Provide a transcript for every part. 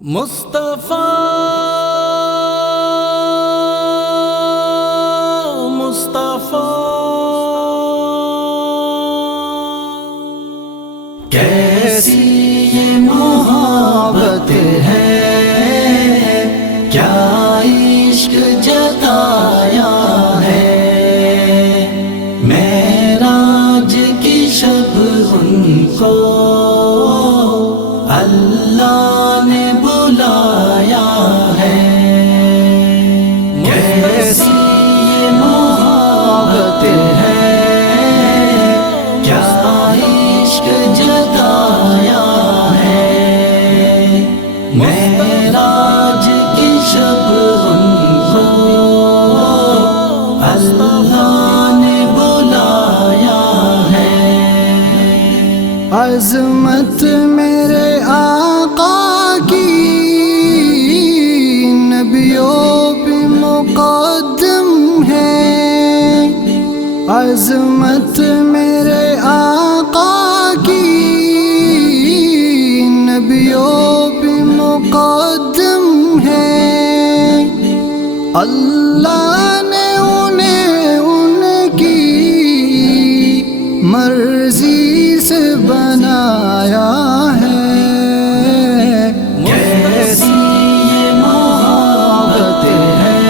مصطفیٰ مصطفیٰ کیسی یہ محبت ہے، کیا عشق جتایا ہے، معراج کی شب ان کو اللہ نے بلایا ہے۔ کیسی یہ محبت ہے، کیا عشق جتایا ہے، معراج کی شب ان کو اللہ نے بلایا ہے۔ عظمت میرے آقا کی نبیوں پہ مقدم ہے، عظمت میرے آقا کی نبیوں پہ مقدم ہے، اللہ نے انہیں ان کی مرضی سے بنایا ہے۔ کیسی یہ محبت ہے،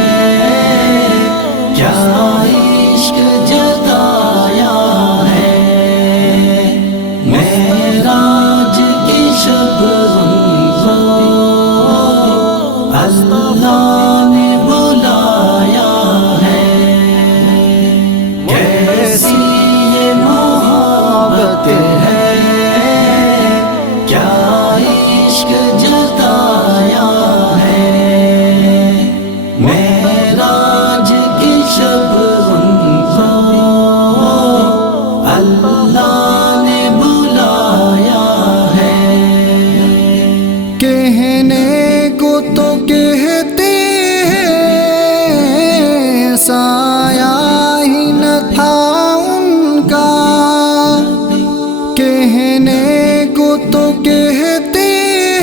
کیا عشق جتایا ہے، معراج کی شب ان کو اللہ نے بلایا ہے۔ کیسی یہ محبت ہے، کیا عشق جتایا ہے، معراج کی شب ان کو اللہ نے بلایا ہے۔ کہنے کو تو کہتے ہیں، سایہ ہی نہ تھا ان کا، کہنے کو تو کہتے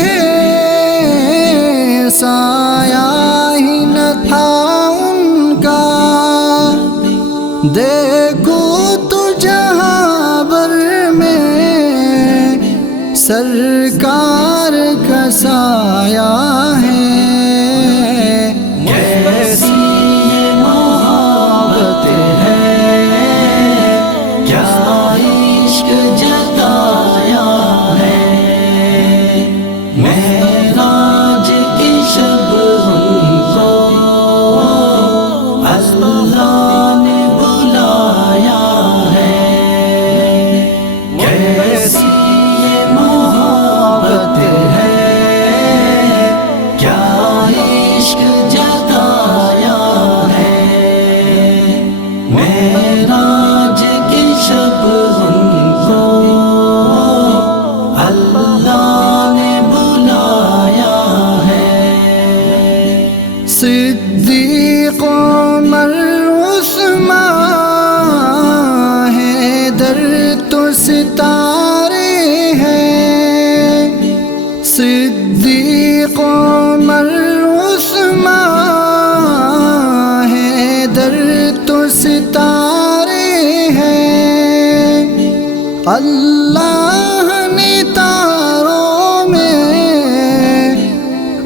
ہیں، سایہ ہی نہ تھا ان کا، دیکھو تو جہاں بر میں سرکار کا سایہ ہے۔ کیسی یہ محبت ہے، کیا عشق جتایا ہے، معراج کی شب ان کو اللہ نے بلایا ہے۔ کیسی یہ محبت ہے، کیا عشق جتایا ہے، معراج کی شب ان کو اللہ نے بلایا ہے۔ صدیق عمر عثمان حیدر تو ستارے ہیں، صدیق عمر عثمان حیدر تو ستارے ہیں، اللہ نے تاروں میں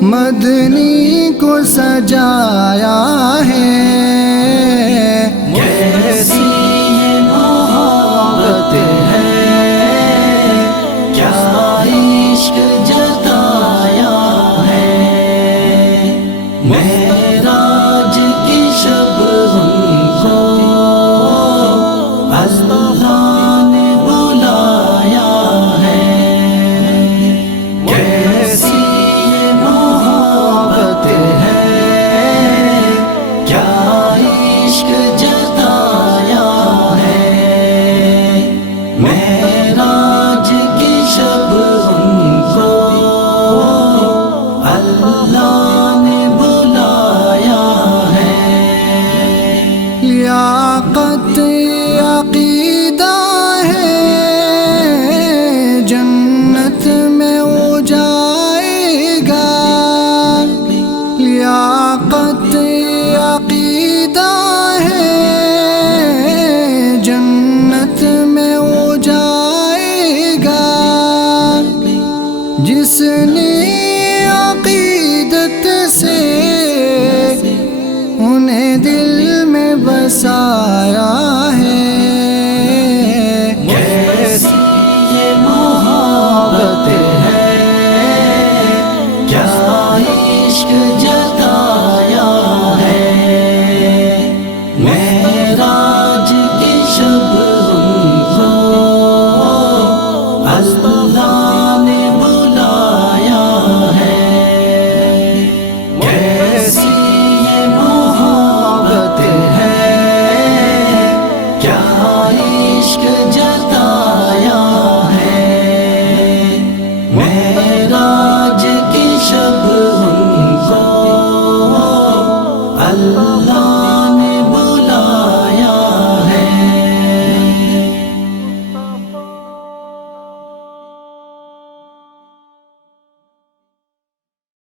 مدنی کو سجایا ہے۔ کیسی یہ محبت ہے، کیا عشق جتایا ہے، معراج کی شب ان کو اللہ نے بلایا ہے۔ کیسی یہ محبت ہے، کیا شاہ